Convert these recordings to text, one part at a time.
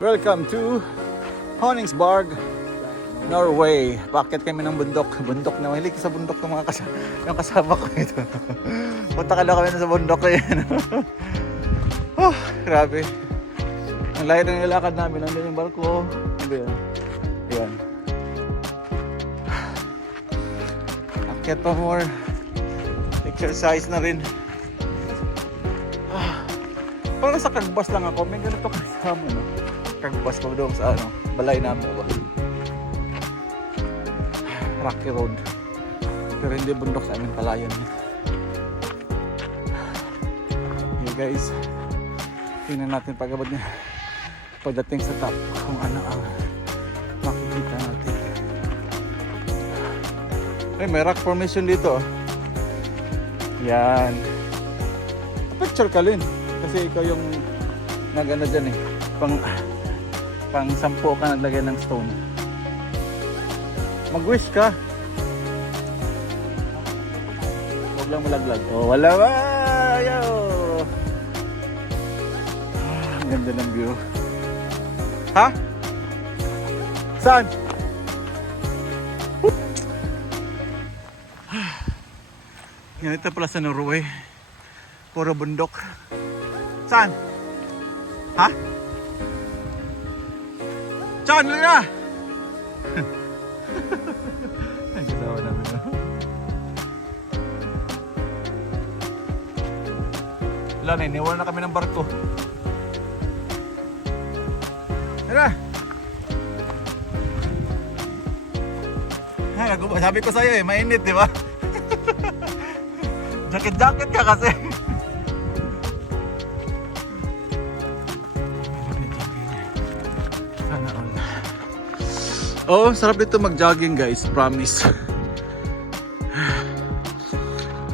Welcome to Honningsborg, Norway. Bakit kami ng bundok? Bundok na mahilig sa bundok ng mga yung kasama ko ito. Punta ka lang kami sa bundok na yan. Oh, grabe. Ang layo ng nilakad namin. Nandun yung barko. Ano yan? Yan. Akyat pa more. Exercise na rin. Parang sa kagbas lang ako. May ganito kasama, no? Kagbas ko doon sa balay namin ba? Rocky Road. Pero hindi bundok sa amin, palayan. Okay guys, tingnan natin pagabot niya pagdating sa top kung ano ang makikita natin. Ay, may rock formation dito. Yan. Picture ka Lin, kasi ikaw yung nag-ano dyan eh, pang 10 ka naglagay ng stone. Mag-wish ka. Huwag lang malaglag. Oh, wala ba? Ayaw. Ang ganda ng view. Ha? Saan? Ganito pala sa Norway. Puro bundok. Saan? Ha? Saan? Lula na! Ay, kasama namin na. Wala na, iniwan na kami ng barko. Tara! Sabi ko sa'yo eh, mainit, di ba? Jacket-jacket ka kasi. Oh, sarap dito mag-jogging guys, promise.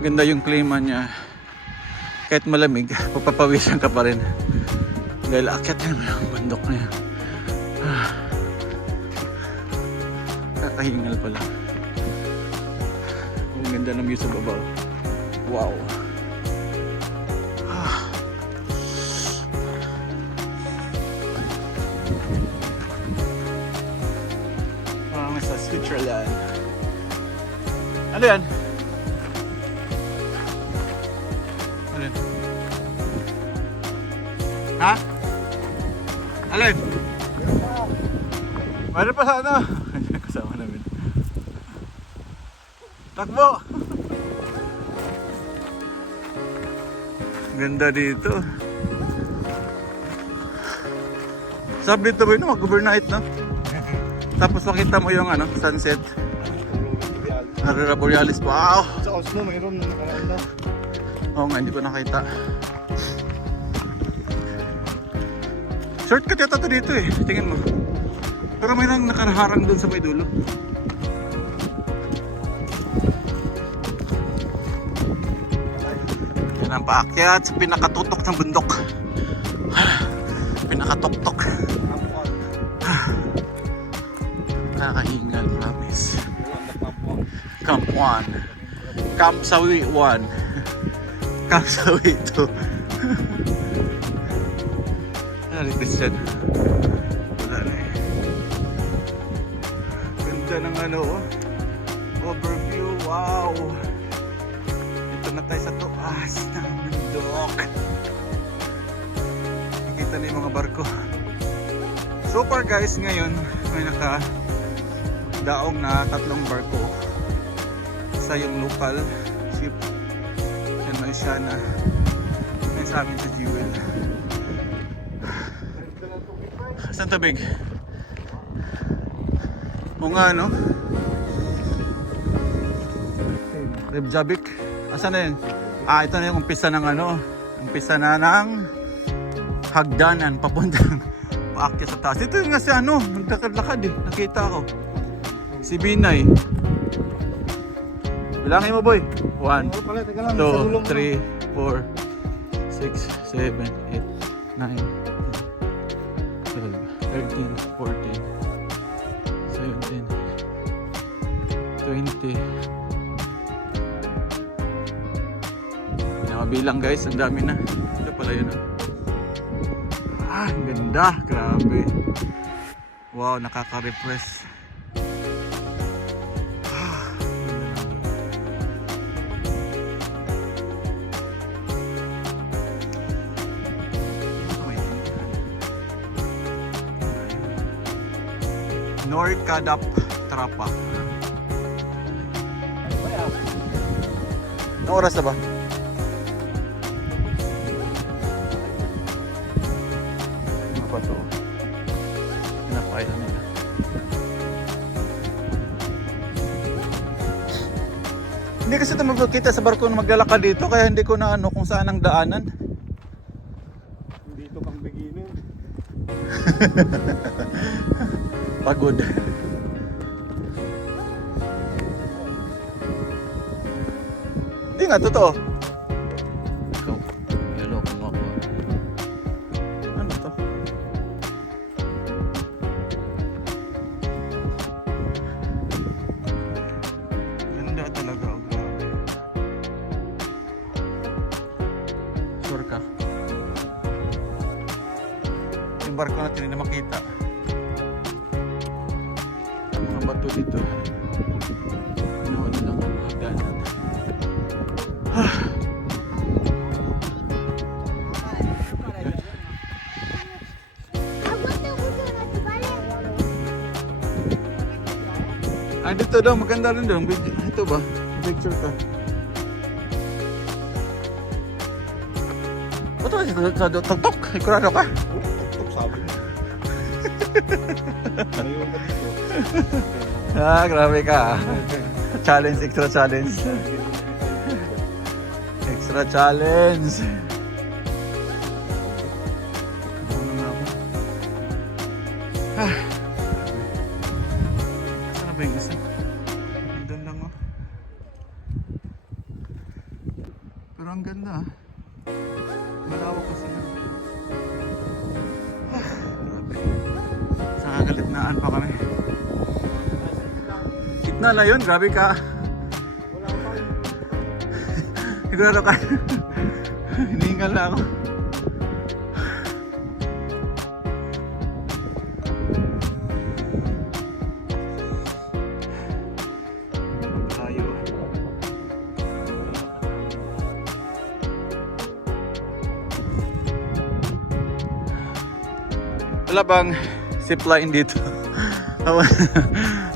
Ganda yung klima niya. Kahit malamig, papapawisan ka pa rin. Dahil akyat yan, yung bundok na yan. Kakahingal pala. Ang ganda ng view sa baba. Wow. Sa Switzerland. Ano yan? Ano yan? Ha? Alin? Meron pa sana. Kasama namin. Takbo! Ganda dito. Sabi dito ba yun? Mag-overnight, no? Tapos makita mo yung sunset. Aurora Borealis. Wow! Sa Oslo mayroon nakaraan daw. Oo nga, hindi ko nakita. Shortcut yata ito dito eh. Tingin mo. Pero may nang nakaharang dun sa may dulo. Yan ang paakyat sa pinakatutok ng bundok. Pinakatuktok. Kakahingal, promise. Camp 1. Camp Sawi 1. Camp Sawi 2. Ano request yan? Wala na eh. Ganda ng overview. Wow! Ito na tayo sa tuas ng bundok. Nakikita na yung mga barko. So far guys, ngayon may daong na 3 barko. Isa yung local ship, yan may siya na may sa amin sa Jewel. Saan tabig? O nga no? Reykjavik. Asan na yun? Ito na yung umpisa ng umpisa na ng hagdanan papuntang paakyat sa taas. Ito yung nga si nagdakad-lakad eh. Nakita ko si Binay. Bilangin mo boy. 1, 2, 3, 4, 6, 7, 8, 9, 10, 12, 13, 14, 17, 20. Pinakabilang guys, ang dami na. Ito pala yun. Ang ganda, grabe. Wow, nakaka-refresh. Norcadap Trapa. Anong oras na ba? Ano pa to? Pinapailan nila. Hindi kasi ito magkita sa barko na maglalakad dito, kaya hindi ko na ano kung saan ang daanan. Dito kang beginner. Pagod. Hindi nga, totoo. Ikaw, niloko mo ako. Ano to? Ganda talaga, oh, grabe. Sure ka? Yung barko natin hindi na makita. Mga bato dito. Pinawala lang ang hagdanan. Ah, dito daw, maganda rin daw. Ito ba? Picture ka. Ba't ba sa tok-tok? Ikurado ka? Tok sabi mo. Ayaw ka dito. Ah, grabe ka. Challenge, extra challenge. Extra challenge. Ano na ako? Ah. Saan na ba yung isa? Ang ganda nga. Pero ang ganda ah. Malawak kasi nga. Ah, grabe. Sa kagalitnaan pa kami. Gitna na yun, grabe ka. Wala pa. Sigurado ka. Hinihingal na ako. Tayo. Wala bang zipline dito?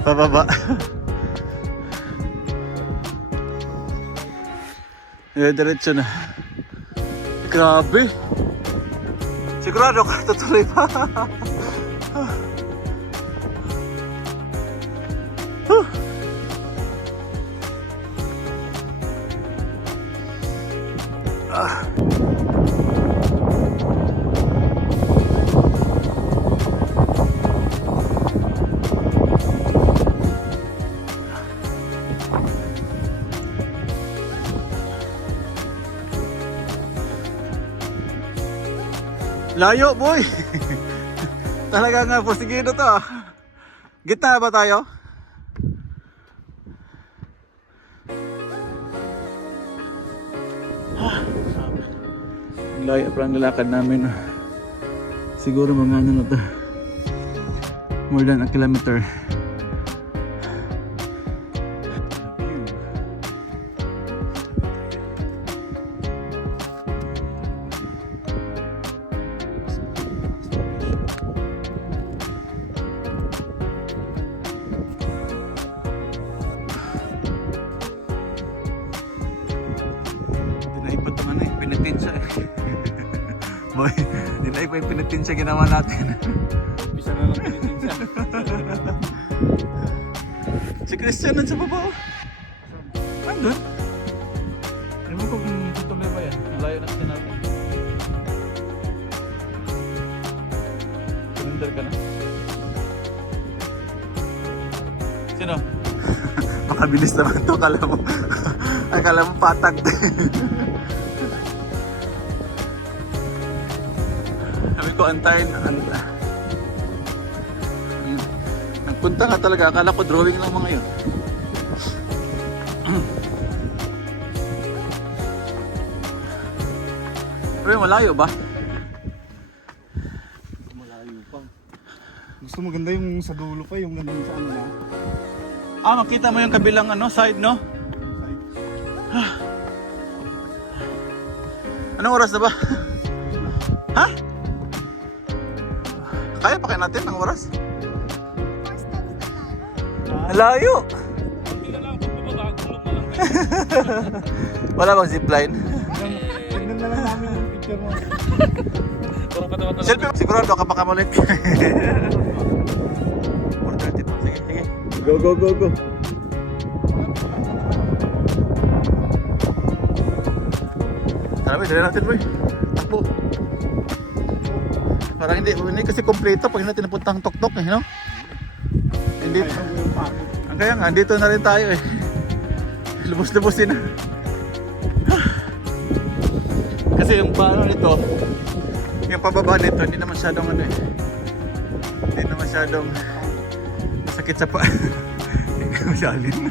Pababa. Diretso na. Grabe. Sigurado ka, tutuloy pa. Layo, boy. Talaga nga, porsigido to ah. Gitna ba tayo? Layo pa ang lalakad namin. Siguro mga ano na to. More than a kilometer. Dinaipot naman eh, pinitensya eh. Boy, dinaipot yung pinitensya ginawa natin. Bisa na lang pinitinsa. Si Christian nandiyan sa baba oh. Andun? Ewan ko kung tutuloy ba yan. Malayo na kasi natin. Surrender ka na? Sino? Makabilis naman to, akala mo. Akala mo patag. Sabi ko antayin. Nagpunta nga talaga, akala ko drawing lang mga yun. Pero malayo ba? Gusto maganda yung sa dulo pa, yung nandun sa ano na. Makita mo yung kabilang ano, side, no? Anong oras na ba? Ha? Kaya pa kaya natin ang oras? Layo! Hindi na lang, pagbabaga, gulong na lang kayo. Wala bang zipline? Tignan na lang namin yung picture mo. Puro katawa talaga. Selfie, sigurado ka pa kamulit. 4:30 pa. Sige, sige. Go, go, go, go. Tara, boy, dali natin, boy. Takbo. Parang hindi kasi kompleto pag natin napunta ang tok-tok, no? Hindi. Ang kaya nga, dito na rin tayo eh. Lubos-lubosin na. Kasi yung paano nito, yung pababa nito, hindi na masyadong ano eh. Hindi na masyadong masakit sa pa. Hindi na masyalin.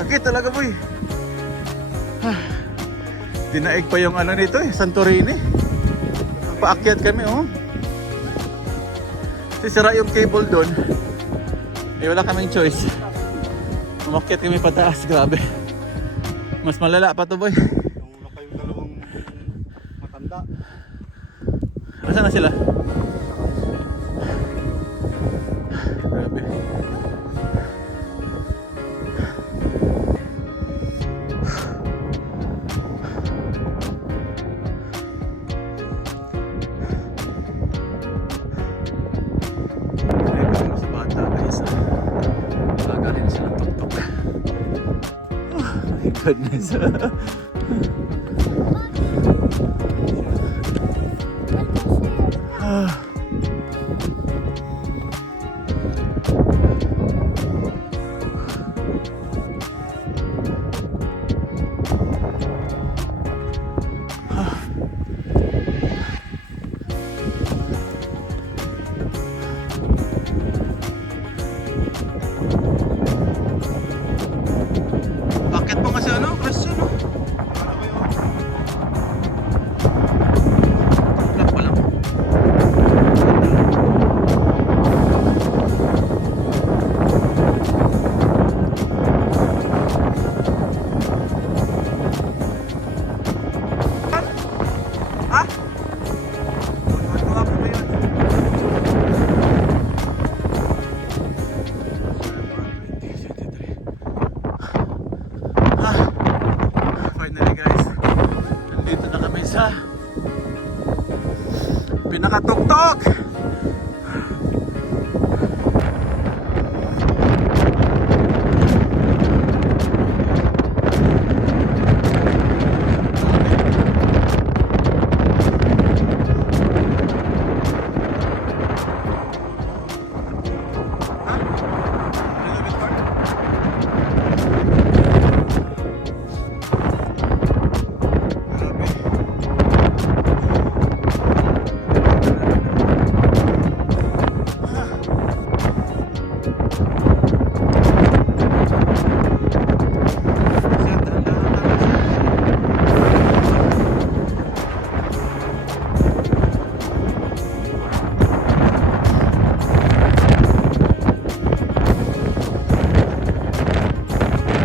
Sakit talaga, boy. Dinaig pa yung ano nito eh, Santorini. Paakyat kami, oh. Sisira yung cable doon. Eh, wala kaming choice. Umakyat kami pataas, grabe. Mas malala pa to, boy. Yung kayong dalawang matanda. Asan na sila? Grabe. Ay, sa bata, guys. Gagalin sila ng tuk-tuk. Oh my goodness. Bakit pa kasi ano? Question, no? Lock pa lang. Ha? Magawa ko ba yun? Finally guys, nandito na kami sa pinakatuktok.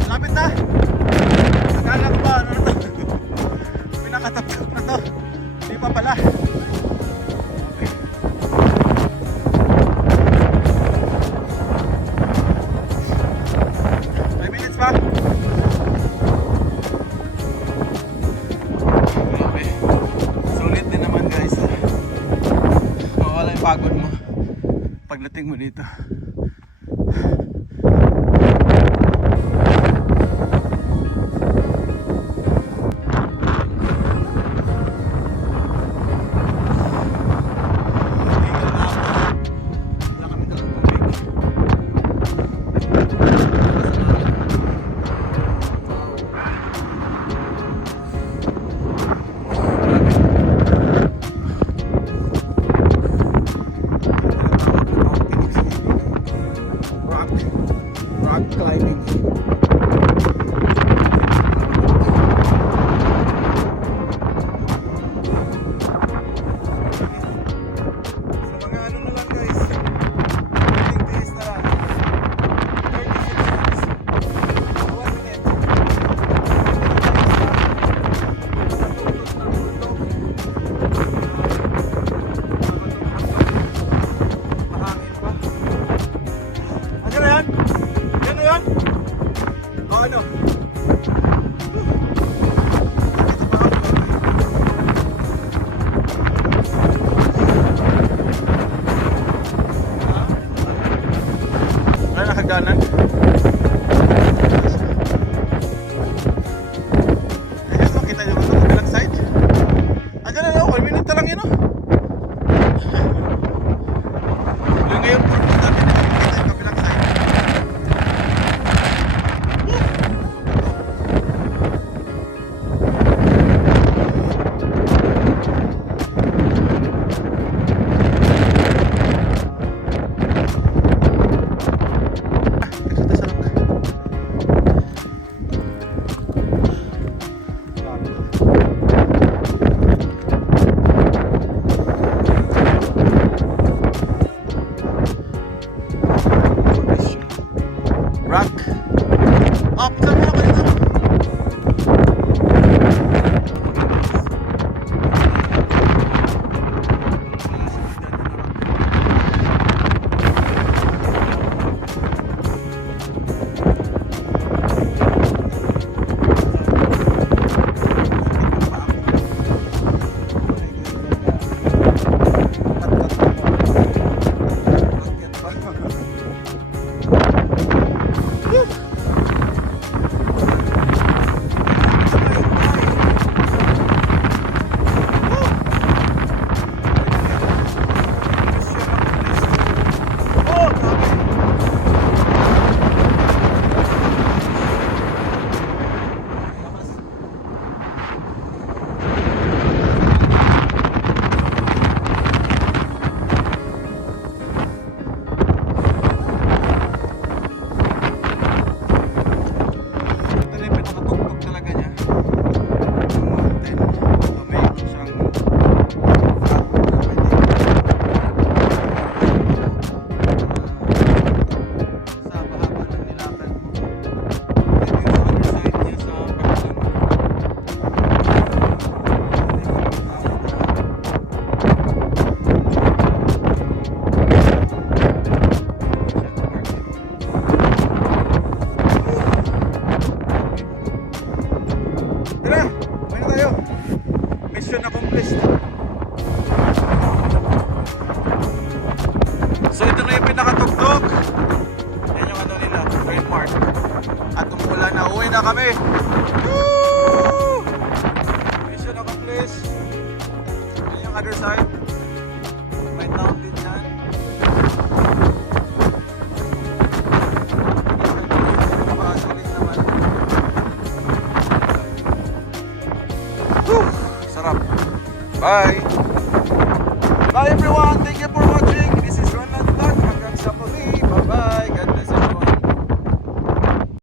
Lapit na! Akala ko ba ano na to? Pinakatapos na to. Hindi pa pala. Okay. 5 minutes pa. Okay. Sulit din naman guys. Mawala yung pagod mo pagdating mo dito. Rock hagdanan. Ayun, makita nyo ano, kabilang side. Andiyan na ako, 1 minute lang yun, oh. Yung ngayon, purpose natin na makikita yung kabilang side. Rock. Up sa mga kanito. Mission accomplished. So ito na yung pinakatugtog. Yan yung ano nila, trademark. At umulan na, uwi na kami. Woo! Mission accomplished. Yan yung other side. May town din yan. Makasulit naman. Woo! Sarap. Bye. Bye everyone. Thank you for watching.